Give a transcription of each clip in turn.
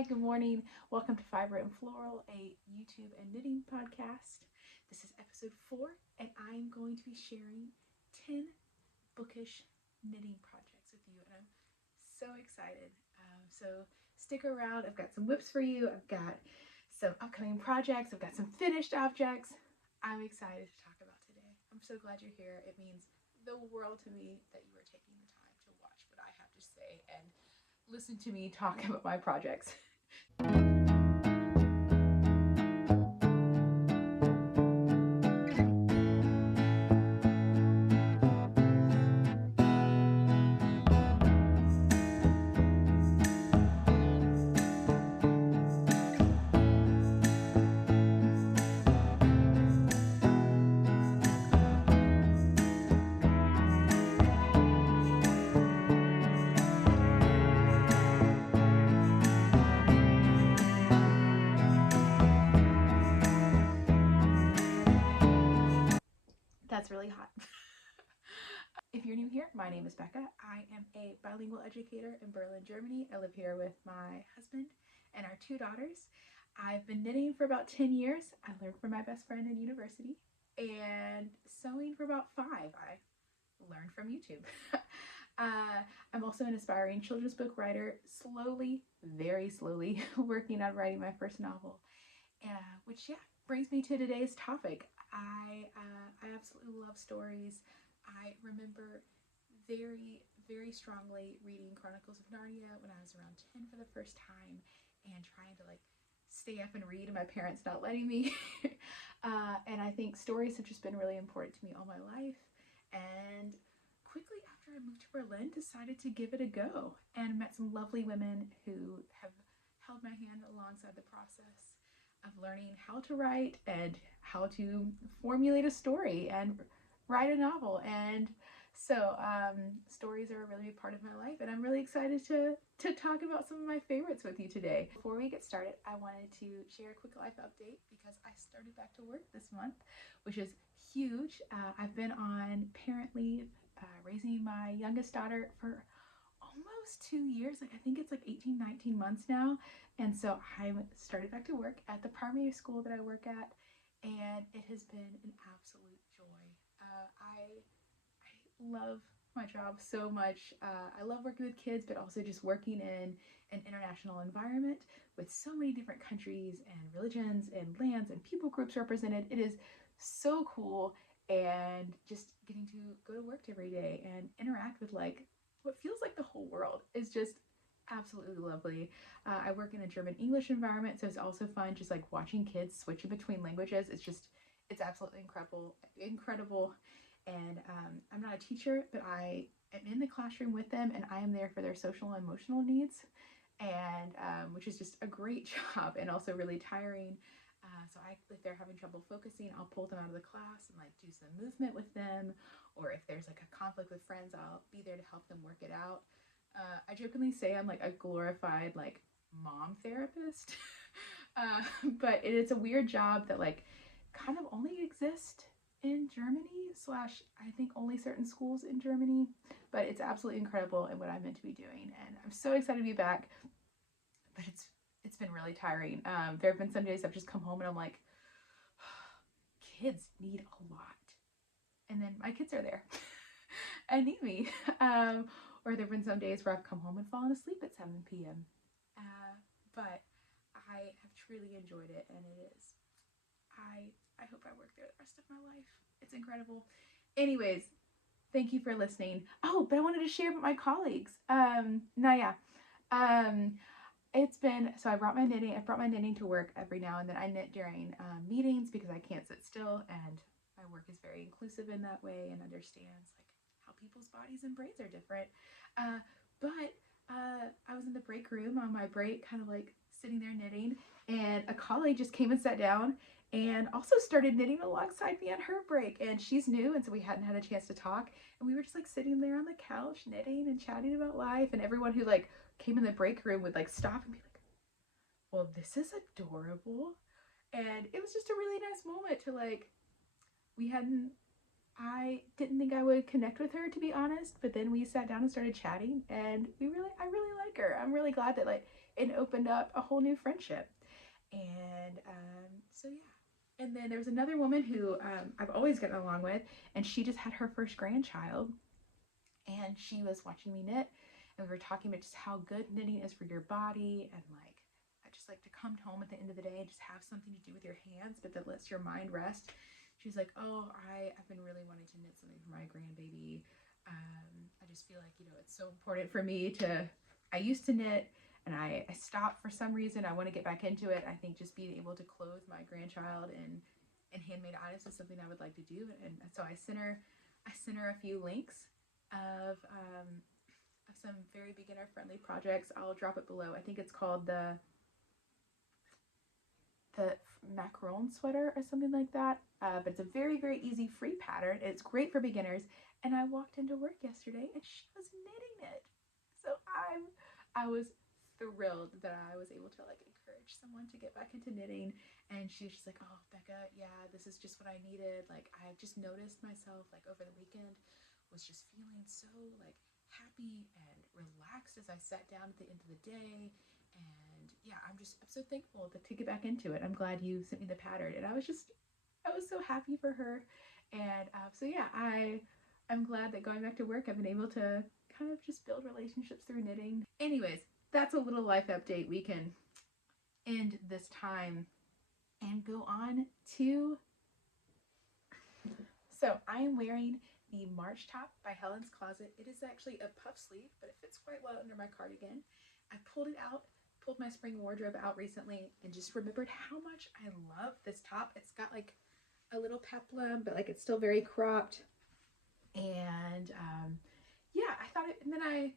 Hi, good morning. Welcome to Fiber and Floral, a YouTube and knitting podcast. This is episode 4, and I'm going to be sharing 10 bookish knitting projects with you, and I'm so excited. So stick around. I've got some whips for you. I've got some upcoming projects. I've got some finished objects. I'm excited to talk about today. I'm so glad you're here. It means the world to me that you are taking the time to watch what I have to say and listen to me talk about my projects. That's really hot. If you're new here, my name is Becca. I am a bilingual educator in Berlin, Germany. I live here with my husband and our 2 daughters. I've been knitting for about 10 years. I learned from my best friend in university, and sewing for about 5. I learned from YouTube. I'm also an aspiring children's book writer, slowly, very slowly, working on writing my first novel, which brings me to today's topic. I absolutely love stories. I remember very strongly reading Chronicles of Narnia when I was around 10 for the first time, and trying to stay up and read, and my parents not letting me. And I think stories have just been really important to me all my life. And quickly after I moved to Berlin, decided to give it a go, and met some lovely women who have held my hand alongside the process of learning how to write and how to formulate a story and write a novel. And so stories are a really big part of my life, and I'm really excited to talk about some of my favorites with you today. Before we get started, I wanted to share a quick life update because I started back to work this month, which is huge. I've been on parent leave, raising my youngest daughter for almost 2 years. I think it's 18, 19 months now. And so I started back to work at the primary school that I work at, and it has been an absolute joy. I love my job so much. I love working with kids, but also just working in an international environment with so many different countries and religions and lands and people groups represented. It is so cool, and just getting to go to work every day and interact with what feels like the whole world is just absolutely lovely. I work in a German English environment, so it's also fun just watching kids switch in between languages. It's absolutely incredible. And I'm not a teacher, but I am in the classroom with them, and I am there for their social and emotional needs, and which is just a great job and also really tiring. So if they're having trouble focusing, I'll pull them out of the class and do some movement with them, or if there's a conflict with friends, I'll be there to help them work it out. I jokingly say I'm a glorified mom therapist, but it's a weird job that kind of only exists in Germany / I think only certain schools in Germany, but it's absolutely incredible and what I'm meant to be doing, and I'm so excited to be back. But it's been really tiring. There have been some days I've just come home and I'm like, kids need a lot, and then my kids are there and need me. Or there have been some days where I've come home and fallen asleep at 7 p.m. But I have truly enjoyed it, and it is. I hope I work there the rest of my life. It's incredible. Anyways, thank you for listening. Oh, but I wanted to share about my colleagues. It's been, so I brought my knitting to work every now and then. I knit during meetings because I can't sit still, and my work is very inclusive in that way and understands how people's bodies and brains are different. But I was in the break room on my break, kind of sitting there knitting, and a colleague just came and sat down and also started knitting alongside me on her break. And she's new, and so we hadn't had a chance to talk, and we were just sitting there on the couch knitting and chatting about life. And everyone who came in the break room would stop and be like, well, this is adorable. And it was just a really nice moment to I didn't think I would connect with her, to be honest, but then we sat down and started chatting, and I really like her. I'm really glad that and opened up a whole new friendship. And so yeah. And then there was another woman who I've always gotten along with, and she just had her first grandchild, and she was watching me knit, and we were talking about just how good knitting is for your body, and like I just like to come home at the end of the day and just have something to do with your hands, but that lets your mind rest. She's like, oh, I've been really wanting to knit something for my grandbaby. I just feel like, you know, it's so important for me to, I used to knit, and I stopped for some reason. I want to get back into it. I think just being able to clothe my grandchild in handmade items is something I would like to do. And so I sent her a few links of some very beginner friendly projects. I'll drop it below. I think it's called the macaron sweater or something like that. But it's a very, very easy free pattern. It's great for beginners. And I walked into work yesterday and she was knitting it. So I was thrilled that I was able to like encourage someone to get back into knitting. And she was just like, oh, Becca, yeah, this is just what I needed. Like, I just noticed myself like over the weekend was just feeling so like happy and relaxed as I sat down at the end of the day. And yeah, I'm so thankful to get back into it. I'm glad you sent me the pattern, and I was so happy for her. And so yeah, I'm glad that going back to work, I've been able to kind of just build relationships through knitting. Anyways, that's a little life update. We can end this time and go on to, so I am wearing the March top by Helen's Closet. It is actually a puff sleeve, but it fits quite well under my cardigan. I pulled my spring wardrobe out recently and just remembered how much I love this top. It's got like a little peplum, but like it's still very cropped. And yeah, I thought it, and then I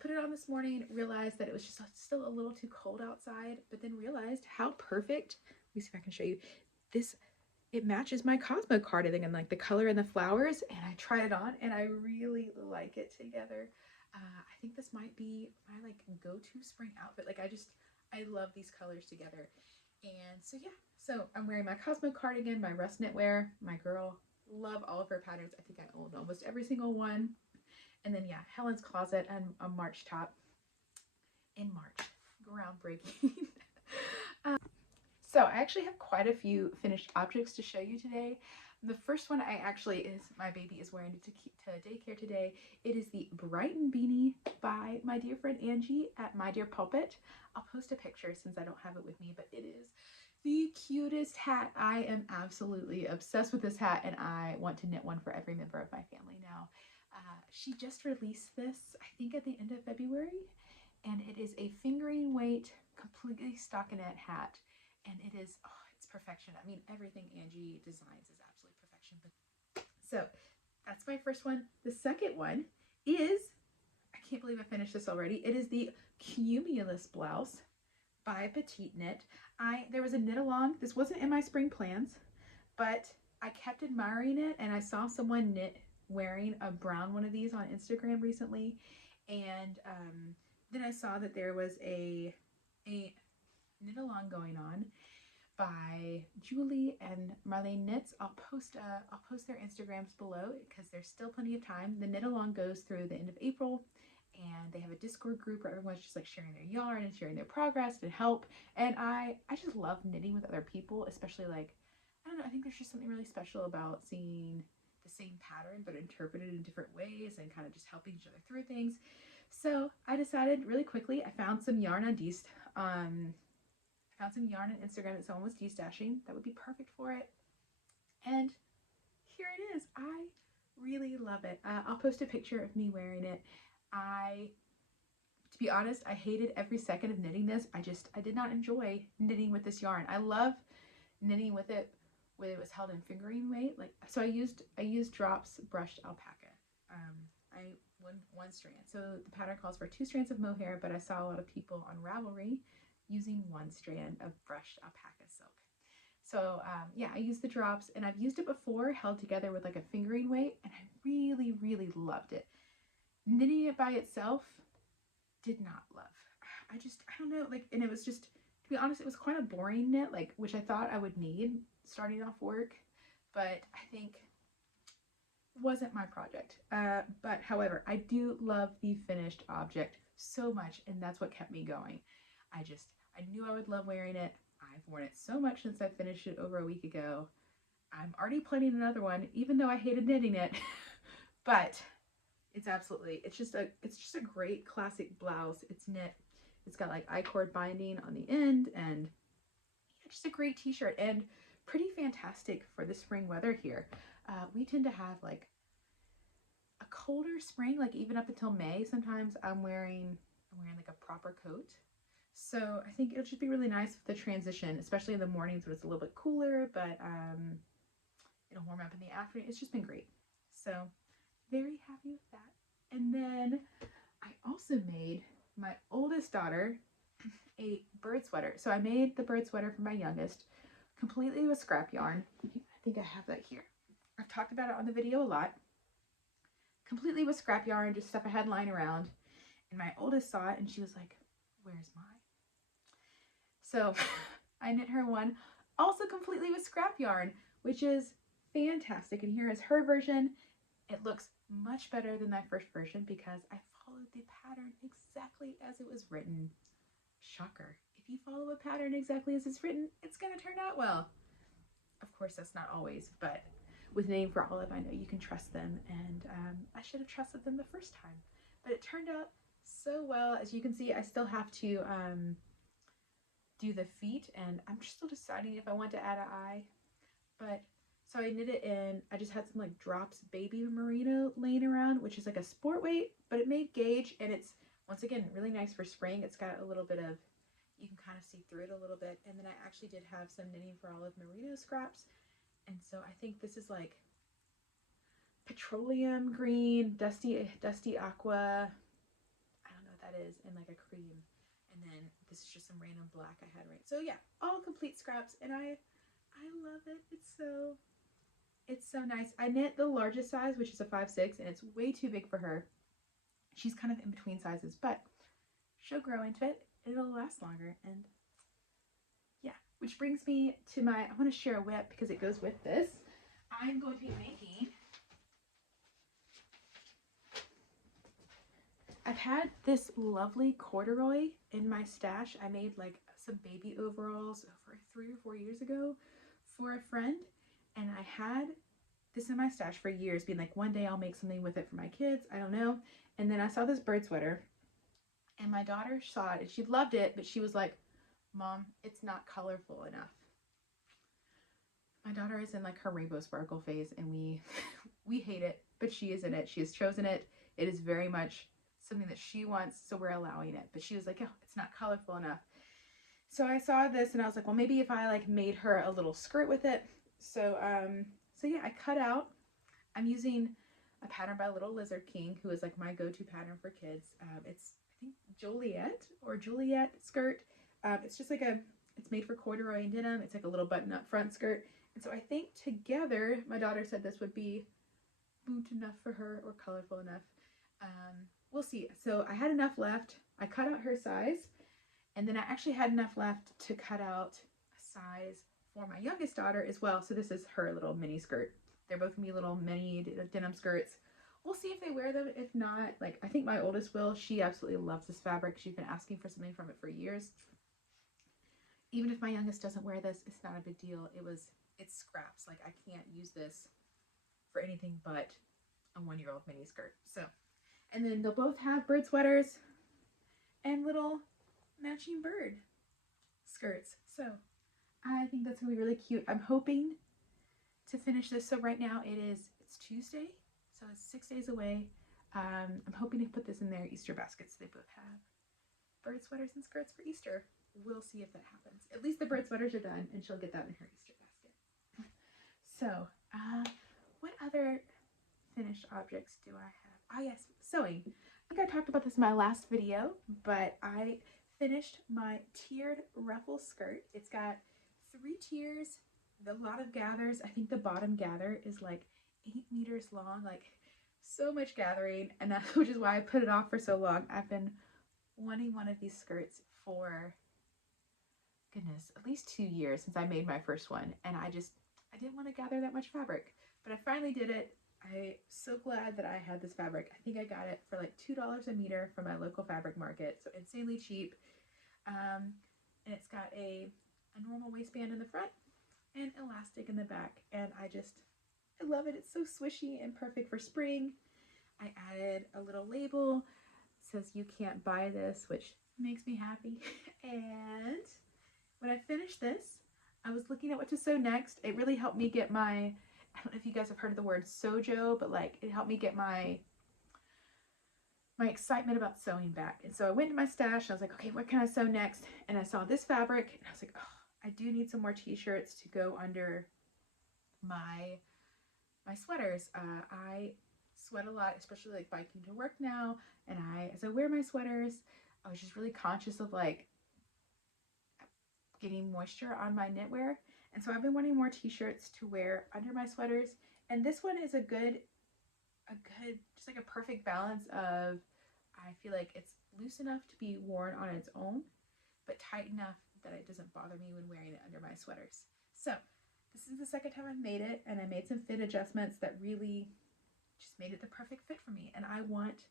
put it on this morning, realized that it was just still a little too cold outside, but then realized how perfect, let me see if I can show you this. It matches my Cosmo cardigan and like the color and the flowers, and I tried it on and I really like it together. I think this might be my like go-to spring outfit. Like I love these colors together. And so yeah, so I'm wearing my Cosmo cardigan, my Rust knitwear, my girl, love all of her patterns. I think I own almost every single one. And then yeah, Helen's Closet and a March top in March, groundbreaking. So I actually have quite a few finished objects to show you today. The first one my baby is wearing to daycare today. It is the Brighton Beanie by my dear friend Angie at My Dear Pulpit. I'll post a picture since I don't have it with me, but it is the cutest hat. I am absolutely obsessed with this hat, and I want to knit one for every member of my family now. She just released this, I think at the end of February, and it is a fingering weight, completely stockinette hat. And it is, oh, it's perfection. I mean, everything Angie designs is absolute perfection. But so that's my first one. The second one is, I can't believe I finished this already. It is the Cumulus Blouse by Petite Knit. There was a knit along. This wasn't in my spring plans, but I kept admiring it, and I saw someone knit wearing a brown one of these on Instagram recently. And then I saw that there was a knit along going on by Julie and Marlene Knits. I'll post their Instagrams below because there's still plenty of time. The knit along goes through the end of April, and they have a Discord group where everyone's just like sharing their yarn and sharing their progress and help. And I just love knitting with other people, especially like, I don't know, I think there's just something really special about seeing the same pattern but interpreted in different ways and kind of just helping each other through things. So I decided really quickly, I found some yarn on Instagram that someone was de-stashing that would be perfect for it, and here it is. I really love it. I'll post a picture of me wearing it. To be honest, I hated every second of knitting this. I did not enjoy knitting with this yarn. I love knitting with it when it was held in fingering weight. Like, so I used Drops brushed alpaca. One strand. So the pattern calls for 2 strands of mohair, but I saw a lot of people on Ravelry using 1 strand of brushed alpaca silk. So yeah, I used the Drops, and I've used it before held together with like a fingering weight, and I really, really loved it. Knitting it by itself, did not love. I don't know, like, and it was just, to be honest, it was quite a boring knit, like, which I thought I would need starting off work, but I think wasn't my project. But however, I do love the finished object so much, and that's what kept me going. I knew I would love wearing it. I've worn it so much since I finished it over a week ago. I'm already planning another one, even though I hated knitting it. But it's just a great classic blouse. It's knit. It's got like I-cord binding on the end, and yeah, just a great t-shirt and pretty fantastic for the spring weather here. We tend to have like a colder spring, like even up until May. Sometimes I'm wearing like a proper coat. So I think it'll just be really nice with the transition, especially in the mornings when it's a little bit cooler, but it'll warm up in the afternoon. It's just been great. So very happy with that. And then I also made my oldest daughter a bird sweater. So I made the bird sweater for my youngest completely with scrap yarn. I think I have that here. I've talked about it on the video a lot. Completely with scrap yarn, just stuff I had lying around. And my oldest saw it and she was like, "Where's mine?" So I knit her one also completely with scrap yarn, which is fantastic. And here is her version. It looks much better than my first version because I followed the pattern exactly as it was written. Shocker. If you follow a pattern exactly as it's written, it's going to turn out well. Of course, that's not always, but with Knitting for Olive, I know you can trust them, and I should have trusted them the first time. But it turned out so well. As you can see, I still have to do the feet, and I'm still deciding if I want to add an eye. But so I knit it in. I just had some like Drops baby merino laying around, which is like a sport weight, but it made gauge, and it's once again really nice for spring. It's got a little bit of, you can kind of see through it a little bit. And then I actually did have some Knitting for Olive merino scraps, and so I think this is like petroleum green, dusty aqua. I don't know what that is, and like a cream. And then this is just some random black I had, right? So yeah, all complete scraps, and I love it. It's so nice. I knit the largest size, which is a 5/6, and it's way too big for her. She's kind of in between sizes, but she'll grow into it. It'll last longer, and yeah. Which brings me to I want to share a whip because it goes with this. I'm going to be making. I've had this lovely corduroy in my stash. I made like some baby overalls over 3 or 4 years ago for a friend, and I had this in my stash for years, being like, one day I'll make something with it for my kids. I don't know. And then I saw this bird sweater, and my daughter saw it, and she loved it, but she was like, "Mom, it's not colorful enough." My daughter is in like her rainbow sparkle phase, and we hate it, but she is in it. She has chosen it. It is very much something that she wants, so we're allowing it. But she was like, "Oh, it's not colorful enough." So I saw this, and I was like, well, maybe if I like made her a little skirt with it. So yeah, I cut out. I'm using a pattern by Little Lizard King, who is like my go-to pattern for kids. It's, I think, Juliet skirt. It's just like it's made for corduroy and denim. It's like a little button-up front skirt. And so I think together, my daughter said this would be boot enough for her, or colorful enough. We'll see. So I had enough left. I cut out her size, and then I actually had enough left to cut out a size for my youngest daughter as well. So this is her little mini skirt. They're both gonna be little mini denim skirts. We'll see if they wear them. If not, like, I think my oldest will. She absolutely loves this fabric. She's been asking for something from it for years. Even if my youngest doesn't wear this, it's not a big deal. It's scraps. Like, I can't use this for anything but a 1-year-old mini skirt. So, and then they'll both have bird sweaters and little matching bird skirts. So I think that's gonna be really cute. I'm hoping to finish this. So right now it's Tuesday, so it's 6 days away. I'm hoping to put this in their Easter baskets. They both have bird sweaters and skirts for Easter. We'll see if that happens. At least the bird sweaters are done, and she'll get that in her Easter basket. So what other finished objects do I have? Ah, yes, sewing. I think I talked about this in my last video, but I finished my tiered ruffle skirt. It's got 3 tiers, a lot of gathers. I think the bottom gather is like 8 meters long, like so much gathering, and that's which is why I put it off for so long. I've been wanting one of these skirts for, goodness, at least 2 years since I made my first one, and I didn't want to gather that much fabric, but I finally did it. I'm so glad that I had this fabric. I think I got it for like $2 a meter from my local fabric market, so insanely cheap. And it's got a normal waistband in the front and elastic in the back. And I love it. It's so swishy and perfect for spring. I added a little label. It says you can't buy this, which makes me happy. And when I finished this, I was looking at what to sew next. It really helped me get my, I don't know if you guys have heard of the word sojo, but like it helped me get my excitement about sewing back. And so I went to my stash and I was like, okay, what can I sew next? And I saw this fabric and I was like, oh, I do need some more t-shirts to go under my sweaters. I sweat a lot, especially like biking to work now. And as I wear my sweaters, I was just really conscious of like getting moisture on my knitwear. And so I've been wanting more t-shirts to wear under my sweaters. And this one is a good, just like a perfect balance of, I feel like it's loose enough to be worn on its own, but tight enough that it doesn't bother me when wearing it under my sweaters. So this is the second time I've made it, and I made some fit adjustments that really just made it the perfect fit for me. And I want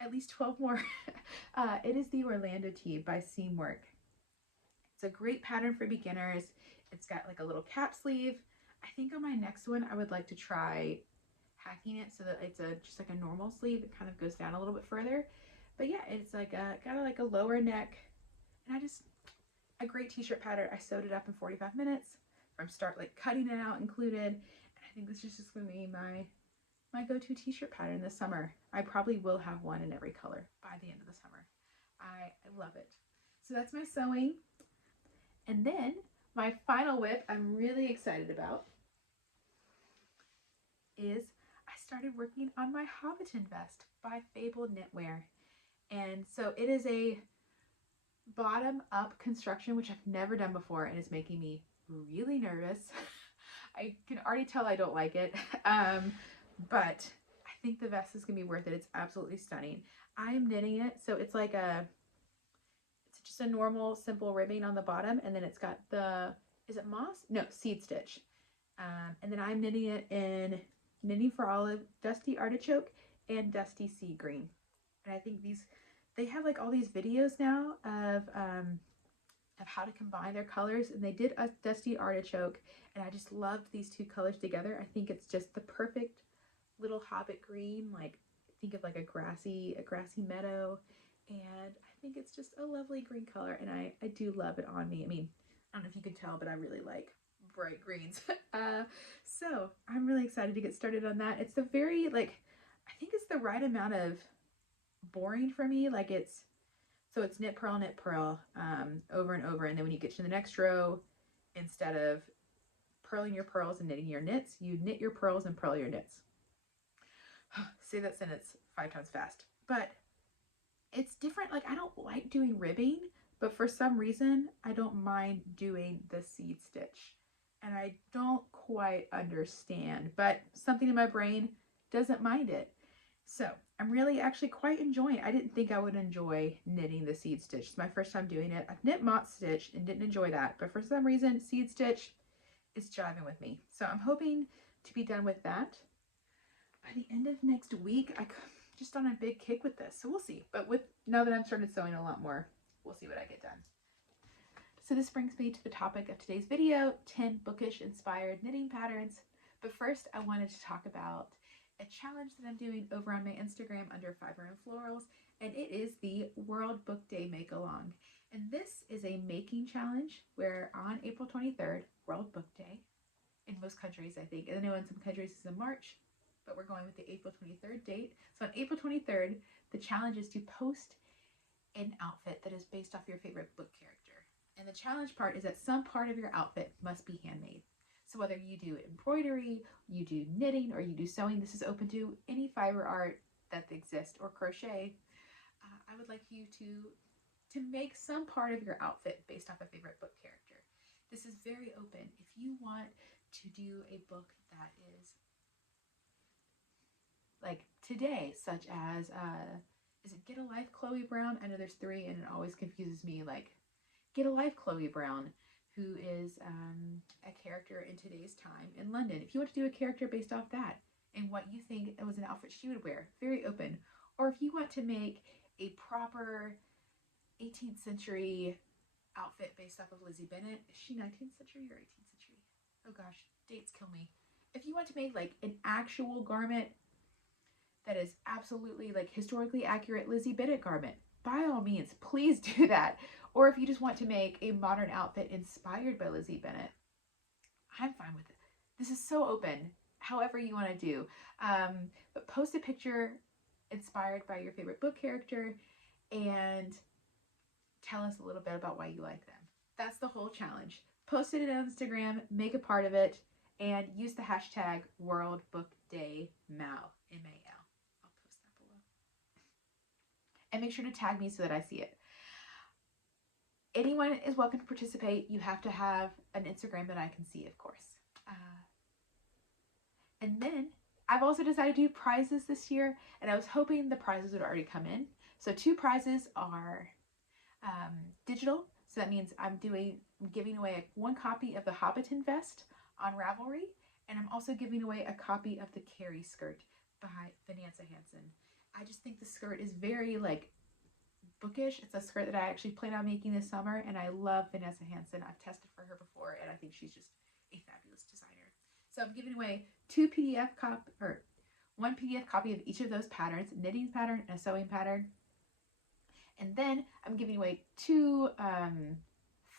at least 12 more. It is the Orlando tee by Seamwork. It's a great pattern for beginners. It's got like a little cap sleeve. I think on my next one, I would like to try hacking it so that it's just like a normal sleeve. It kind of goes down a little bit further. But yeah, it's like got a lower neck, and a great t-shirt pattern. I sewed it up in 45 minutes from start, like cutting it out included. And I think this is just going to be my go-to t-shirt pattern this summer. I probably will have one in every color by the end of the summer. I love it. So that's my sewing. And then my final whip I'm really excited about is I started working on my Hobbiton Vest by Fable Knitwear. And so it is a bottom up construction, which I've never done before, and is making me really nervous. I can already tell I don't like it, but I think the vest is gonna be worth it. It's absolutely stunning. I am knitting it, so it's like it's just a normal simple ribbing on the bottom, and then it's got is it moss? No, seed stitch. And then I'm knitting it in Knitting for Olive, Dusty Artichoke, and Dusty Sea Green. And I think they have like all these videos now of how to combine their colors, and they did a Dusty Artichoke, and I just loved these two colors together. I think it's just the perfect little hobbit green, like think of like a grassy meadow, and I think it's just a lovely green color, and I do love it on me. I mean, I don't know if you can tell, but I really like bright greens. So I'm really excited to get started on that. It's a very I think it's the right amount of boring for me. Like it's knit purl over and over, and then when you get to the next row, instead of purling your pearls and knitting your knits, you knit your pearls and purl your knits. Say that sentence 5 times fast. But it's different. Like I don't like doing ribbing, but for some reason I don't mind doing the seed stitch, and I don't quite understand, but something in my brain doesn't mind it. So I'm really actually quite enjoying it. I didn't think I would enjoy knitting the seed stitch. It's my first time doing it. I've knit mott stitch and didn't enjoy that, but for some reason seed stitch is jiving with me. So I'm hoping to be done with that by the end of next week. I'm just on a big kick with this, so we'll see. But now that I've started sewing a lot more, we'll see what I get done. So this brings me to the topic of today's video, 10 bookish inspired knitting patterns. But first I wanted to talk about a challenge that I'm doing over on my Instagram under Fiber and Florals, and it is the World Book Day Make Along. And this is a making challenge where on April 23rd, World Book Day, in most countries I think, and I know in some countries it's in March, but we're going with the April 23rd date. So on April 23rd, the challenge is to post an outfit that is based off your favorite book character. And the challenge part is that some part of your outfit must be handmade. So whether you do embroidery, you do knitting, or you do sewing, this is open to any fiber art that exists, or crochet. I would like you to make some part of your outfit based off a favorite book character. This is very open. If you want to do a book that is like today, such as, is it Get a Life, Chloe Brown? I know there's 3 and it always confuses me, like Get a Life, Chloe Brown, who is a character in today's time in London. If you want to do a character based off that and what you think it was an outfit she would wear, very open. Or if you want to make a proper 18th century outfit based off of Lizzie Bennet. Is she 19th century or 18th century? Oh gosh, dates kill me. If you want to make like an actual garment that is absolutely like historically accurate Lizzie Bennet garment, by all means, please do that. Or if you just want to make a modern outfit inspired by Lizzie Bennet, I'm fine with it. This is so open, however you want to do. But post a picture inspired by your favorite book character and tell us a little bit about why you like them. That's the whole challenge. Post it on Instagram, make a part of it, and use the hashtag World Book Day MAL, M-A-L. I'll post that below. And make sure to tag me so that I see it. Anyone is welcome to participate. You have to have an Instagram that I can see, of course. And then I've also decided to do prizes this year, and I was hoping the prizes would already come in. So 2 prizes are digital. So that means I'm giving away 1 copy of the Hobbiton Vest on Ravelry, and I'm also giving away a copy of the Carrie skirt by Vanessa Hansen. I just think the skirt is very like bookish. It's a skirt that I actually plan on making this summer, and I love Vanessa Hansen. I've tested for her before, and I think she's just a fabulous designer. So I'm giving away 1 PDF copy of each of those patterns, knitting pattern and a sewing pattern. And then I'm giving away 2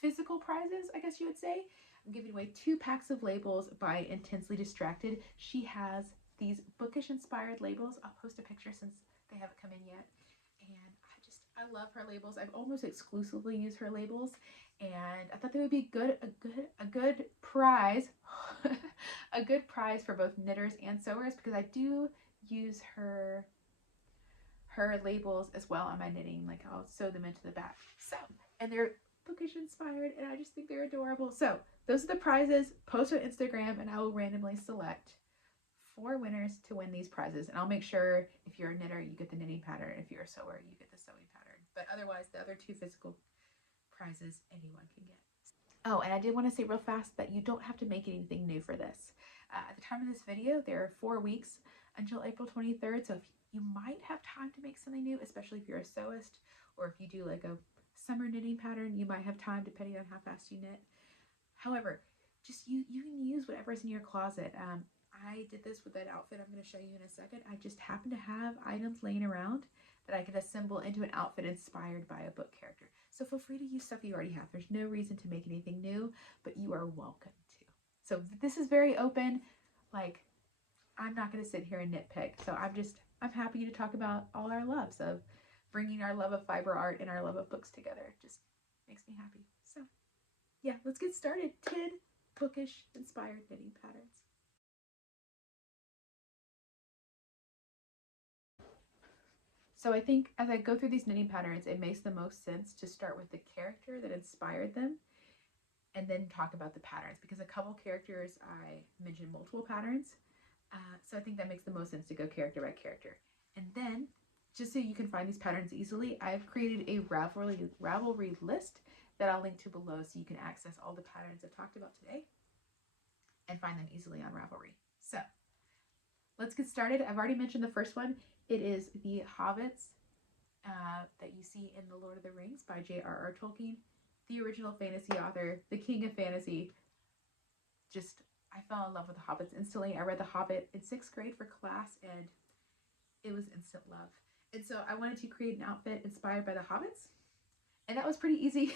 physical prizes, I guess you would say. I'm giving away 2 packs of labels by Intensely Distracted. She has these bookish inspired labels. I'll post a picture since they haven't come in yet. And I love her labels. I've almost exclusively used her labels, and I thought they would be a good prize, a good prize for both knitters and sewers, because I do use her labels as well on my knitting. Like I'll sew them into the back. So, and they're bookish inspired, and I just think they're adorable. So those are the prizes. Post on Instagram, and I will randomly select 4 winners to win these prizes. And I'll make sure if you're a knitter, you get the knitting pattern. If you're a sewer, you get the sewing pattern. But otherwise, the other 2 physical prizes anyone can get. Oh, and I did want to say real fast that you don't have to make anything new for this. At the time of this video, there are 4 weeks until April 23rd. So if you might have time to make something new, especially if you're a sewist, or if you do like a summer knitting pattern, you might have time depending on how fast you knit. However, just you can use whatever's in your closet. I did this with that outfit I'm going to show you in a second. I just happen to have items laying around that I could assemble into an outfit inspired by a book character. So feel free to use stuff you already have. There's no reason to make anything new, but you are welcome to. So this is very open. Like, I'm not going to sit here and nitpick. So I'm happy to talk about all our loves of bringing our love of fiber art and our love of books together. It just makes me happy. So yeah, let's get started. 10 bookish inspired knitting patterns. So I think as I go through these knitting patterns, it makes the most sense to start with the character that inspired them and then talk about the patterns, because a couple characters I mentioned multiple patterns. So I think that makes the most sense to go character by character. And then, just so you can find these patterns easily, I've created a Ravelry list that I'll link to below so you can access all the patterns I've talked about today and find them easily on Ravelry. So let's get started. I've already mentioned the first one. It is the Hobbits that you see in The Lord of the Rings by J.R.R. Tolkien, the original fantasy author, the king of fantasy. I fell in love with the Hobbits instantly. I read The Hobbit in 6th grade for class, and it was instant love. And so I wanted to create an outfit inspired by the Hobbits, and that was pretty easy.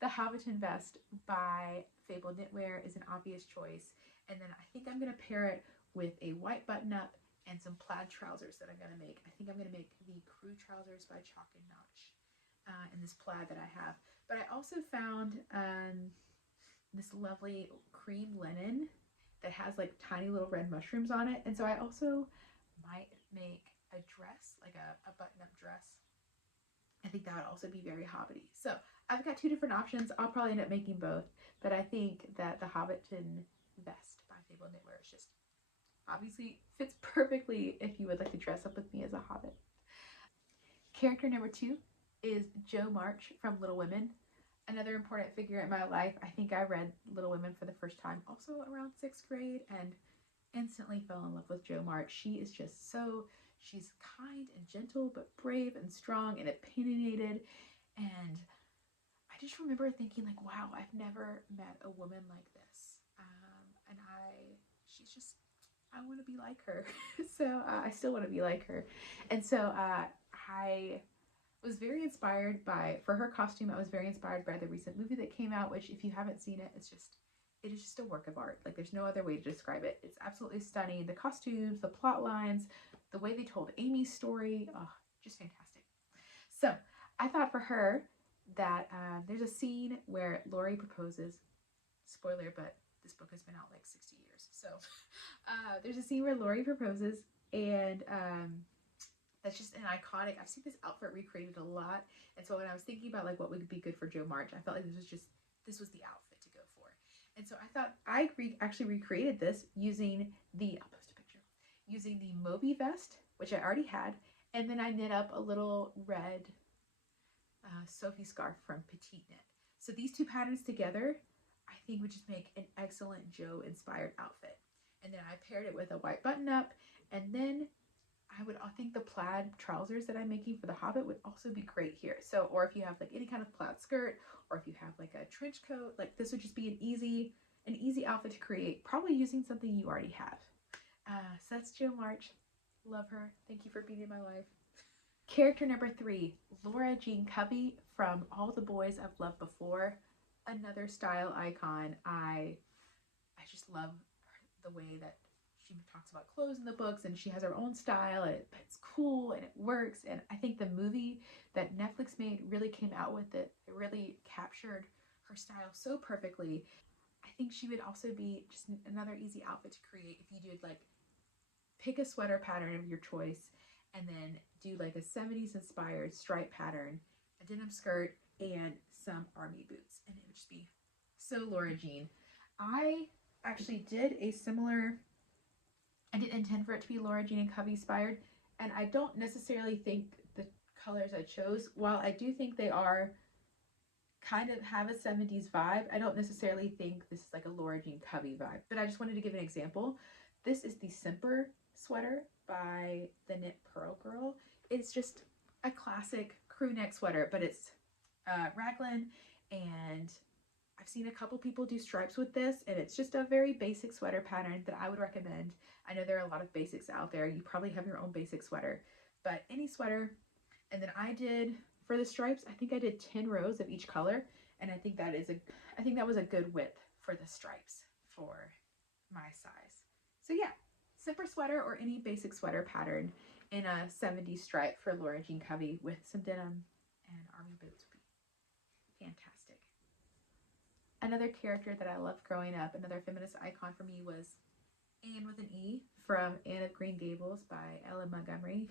The Hobbiton Vest by Fable Knitwear is an obvious choice, and then I think I'm going to pair it with a white button-up and some plaid trousers that I'm going to make. I think I'm going to make the crew trousers by Chalk and Notch in this plaid that I have. But I also found this lovely cream linen that has like tiny little red mushrooms on it. And so I also might make a dress, like a button-up dress. I think that would also be very Hobbity. So I've got 2 different options. I'll probably end up making both, but I think that the Hobbiton Vest by Fable Knitwear is just obviously fits perfectly if you would like to dress up with me as a hobbit. Character number 2 is Jo March from Little Women. Another important figure in my life. I think I read Little Women for the first time also around 6th grade and instantly fell in love with Jo March. She is just she's kind and gentle, but brave and strong and opinionated. And I I just remember thinking like, wow, I've never met a woman like this. And she's just, I want to be like her. So I still want to be like her. And so I was very inspired by, for her costume, I was very inspired by the recent movie that came out, which if you haven't seen it, it is just a work of art. Like there's no other way to describe it. It's absolutely stunning. The costumes, the plot lines, the way they told Amy's story, oh, just fantastic. So I thought for her that there's a scene where Laurie proposes. Spoiler, but this book has been out like 60 years. So there's a scene where Laurie proposes, and that's just an iconic. I've seen this outfit recreated a lot, and so when I was thinking about like what would be good for Jo March, I felt like this was the outfit to go for. And so I thought I actually recreated this using I'll post a picture, using the Moby vest, which I already had, and then I knit up a little red Sophie scarf from Petite Knit. So these two patterns together, I think would just make an excellent Jo inspired outfit. And then I paired it with a white button up, and then I think the plaid trousers that I'm making for the Hobbit would also be great here. So, or if you have like any kind of plaid skirt, or if you have like a trench coat, like this would just be an easy outfit to create, probably using something you already have. So that's Jo March. Love her. Thank you for being in my life. Character number 3, Laura Jean Covey from All the Boys I've Loved Before. Another style icon. I just love the way that she talks about clothes in the books, and she has her own style, and it's cool and it works. And I think the movie that Netflix made really came out with it. It really captured her style so perfectly. I think she would also be just another easy outfit to create if you did like pick a sweater pattern of your choice and then do like a 70s inspired stripe pattern, a denim skirt, and some army boots, and it would just be so Laura Jean. I actually did a similar, I didn't intend for it to be Laura Jean and Covey inspired, and I don't necessarily think the colors I chose, while I do think they are kind of have a 70s vibe, I don't necessarily think this is like a Laura Jean Covey vibe, but I just wanted to give an example. This is the Simper sweater by the Knit Pearl Girl. It's just a classic crew neck sweater, but it's raglan, and I've seen a couple people do stripes with this, and it's just a very basic sweater pattern that I would recommend. I know there are a lot of basics out there. You probably have your own basic sweater, but any sweater. And then I did, for the stripes, I think I did 10 rows of each color, and I think that was a good width for the stripes for my size. So yeah, Simper sweater or any basic sweater pattern in a 70s stripe for Laura Jean Covey with some denim and army boots would be fantastic. Another character that I loved growing up, another feminist icon for me, was Anne with an E from Anne of Green Gables by Ellen Montgomery.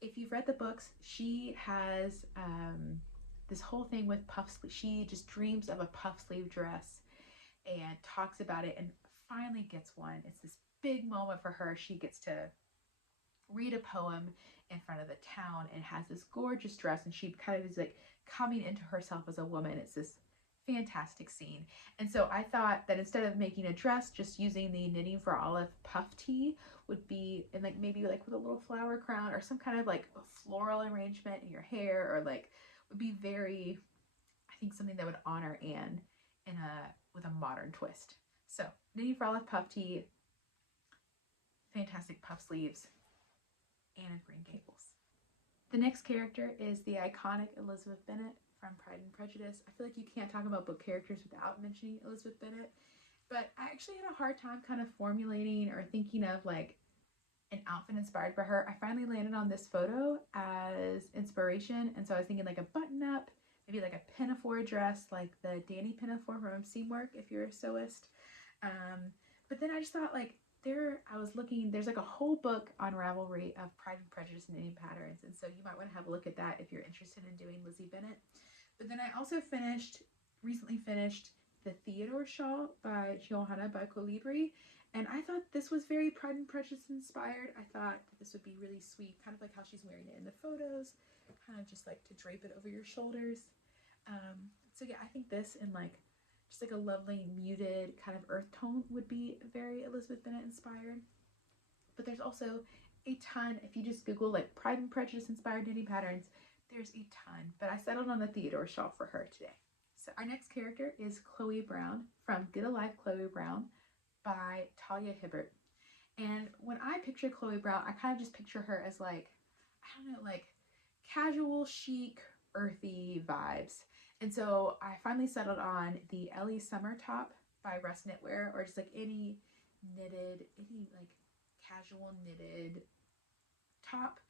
If you've read the books, she has this whole thing with puff sleeve. She just dreams of a puff sleeve dress and talks about it and finally gets one. It's this big moment for her. She gets to read a poem in front of the town and has this gorgeous dress, and she kind of is like coming into herself as a woman. It's this fantastic scene. And so I thought that instead of making a dress, just using the Knitting for Olive puff tee would be, and like maybe like with a little flower crown or some kind of like a floral arrangement in your hair, or like would be very, I think something that would honor Anne with a modern twist. So Knitting for Olive puff tee, fantastic puff sleeves, Anne of Green Gables. The next character is the iconic Elizabeth Bennet from Pride and Prejudice. I feel like you can't talk about book characters without mentioning Elizabeth Bennet, but I actually had a hard time kind of formulating or thinking of like an outfit inspired by her. I finally landed on this photo as inspiration, and so I was thinking like a button up, maybe like a pinafore dress, like the Danny pinafore from Seamwork if you're a sewist. But then I just thought like there's like a whole book on Ravelry of Pride and Prejudice knitting patterns, and so you might want to have a look at that if you're interested in doing Lizzie Bennet. But then I also recently finished the Theodore shawl by Johanna by Colibri, and I thought this was very Pride and Prejudice inspired. I thought that this would be really sweet, kind of like how she's wearing it in the photos, kind of just like to drape it over your shoulders. So yeah, I think this in like just like a lovely muted kind of earth tone would be very Elizabeth Bennet inspired. But there's also a ton, if you just Google like Pride and Prejudice inspired knitting patterns, There's a ton, but I settled on the Theodore shawl for her today. So our next character is Chloe Brown from Get a Life, Chloe Brown by Talia Hibbert. And when I picture Chloe Brown, I kind of just picture her as like, I don't know, like casual, chic, earthy vibes. And so I finally settled on the Ellie Summer top by Russ Knitwear, or just like any knitted, any like casual knitted top.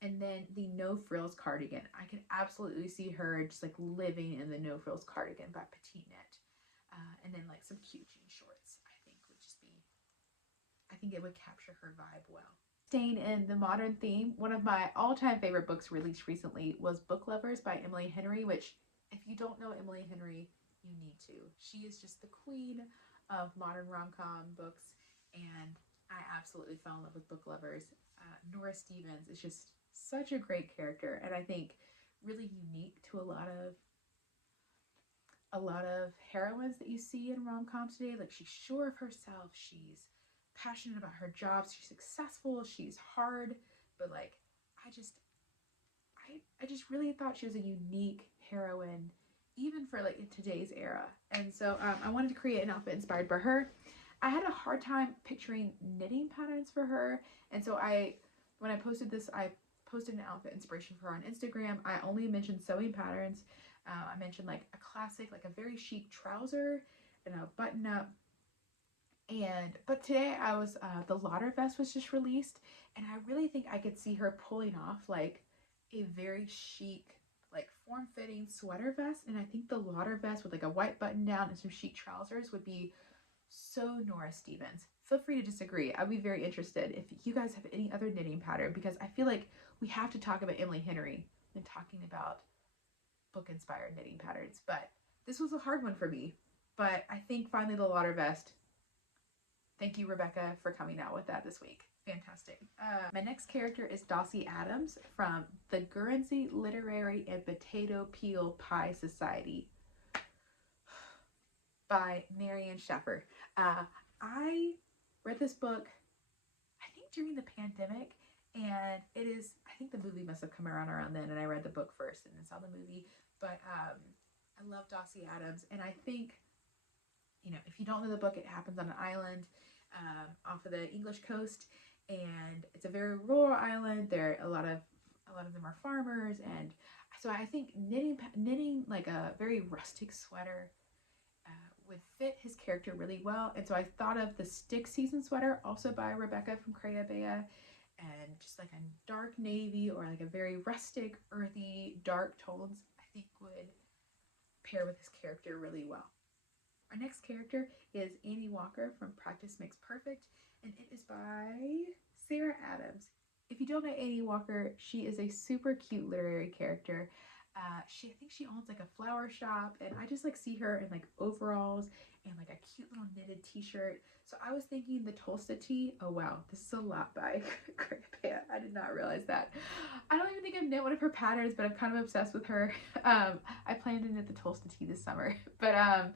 And then the No Frills cardigan. I can absolutely see her just like living in the No Frills cardigan by Petite Knit. And then like some cute jean shorts, I think would just be, I think it would capture her vibe well. Staying in the modern theme, one of my all-time favorite books released recently was Book Lovers by Emily Henry, which if you don't know Emily Henry, you need to. She is just the queen of modern rom-com books, and I absolutely fell in love with Book Lovers. Nora Stevens is just such a great character, and I think really unique to a lot of heroines that you see in rom-coms today. Like, she's sure of herself, she's passionate about her job, she's successful, she's hard, but like I just really thought she was a unique heroine, even for like in today's era. And so I wanted to create an outfit inspired by her. I had a hard time picturing knitting patterns for her, and so when I posted this, I posted an outfit inspiration for her on Instagram. I only mentioned sewing patterns. I mentioned like a classic, like a very chic trouser and a button up. But today I was, the Lauder vest was just released, and I really think I could see her pulling off like a very chic, like form-fitting sweater vest. And I think the Lauder vest with like a white button down and some chic trousers would be so Nora Stevens. Feel free to disagree. I'd be very interested if you guys have any other knitting pattern, because I feel like we have to talk about Emily Henry when talking about book-inspired knitting patterns. But this was a hard one for me. But I think finally the Lauder vest. Thank you, Rebecca, for coming out with that this week. Fantastic. My next character is Dossie Adams from the Guernsey Literary and Potato Peel Pie Society by Marianne Schaffer. I read this book, I think during the pandemic, and it is, I think the movie must have come around then, and I read the book first and then saw the movie. But I love Dossie Adams, and I think, you know, if you don't know the book, it happens on an island off of the English coast, and it's a very rural island. There are a lot of them are farmers, and so I think knitting like a very rustic sweater would fit his character really well. And so I thought of the Stick Season sweater, also by Rebecca from Crea Bea, and just like a dark navy or like a very rustic, earthy, dark tones, I think would pair with his character really well. Our next character is Annie Walker from Practice Makes Perfect, and it is by Sarah Adams. If you don't know Annie Walker, she is a super cute literary character. I think she owns like a flower shop, and I just like see her in like overalls and like a cute little knitted t-shirt. So I was thinking the Tolsta tee. Oh wow, this is a lot by Crea. I did not realize that. I don't even think I've knit one of her patterns, but I'm kind of obsessed with her. I plan to knit the Tolsta tee this summer, but I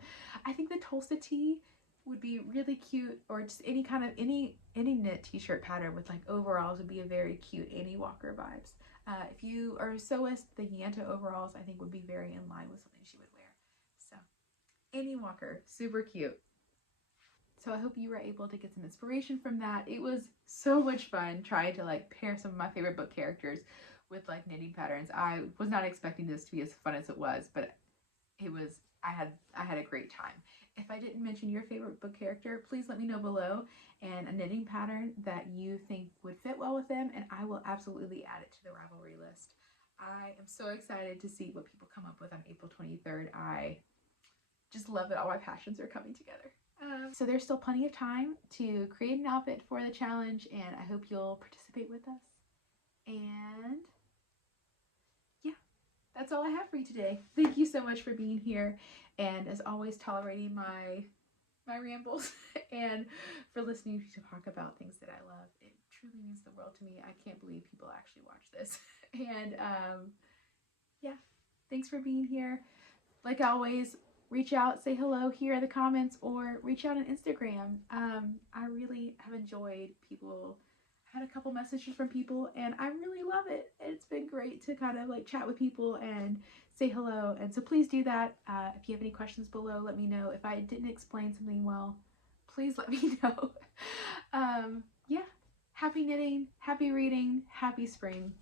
think the Tolsta tee would be really cute, or just any kind of any knit t-shirt pattern with like overalls would be a very cute Annie Walker vibes. If you are a sewist, the Yanta overalls I think would be very in line with something she would wear. So Annie Walker, super cute. So I hope you were able to get some inspiration from that. It was so much fun trying to like pair some of my favorite book characters with like knitting patterns. I was not expecting this to be as fun as it was, but it was, I had a great time. If I didn't mention your favorite book character, please let me know below, and a knitting pattern that you think would fit well with them, and I will absolutely add it to the Ravelry list. I am so excited to see what people come up with on April 23rd. I just love that all my passions are coming together. So there's still plenty of time to create an outfit for the challenge, and I hope you'll participate with us. And yeah, that's all I have for you today. Thank you so much for being here, and as always, tolerating my rambles and for listening to talk about things that I love. It truly means the world to me. I can't believe people actually watch this. And yeah, thanks for being here. Like always, reach out, say hello here in the comments, or reach out on Instagram. I really have enjoyed people had a couple messages from people, and I really love it. It's been great to kind of like chat with people and say hello. And so please do that. If you have any questions below, let me know. If I didn't explain something well, please let me know. Yeah, happy knitting, happy reading, happy spring.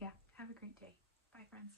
Yeah, have a great day. Bye, friends.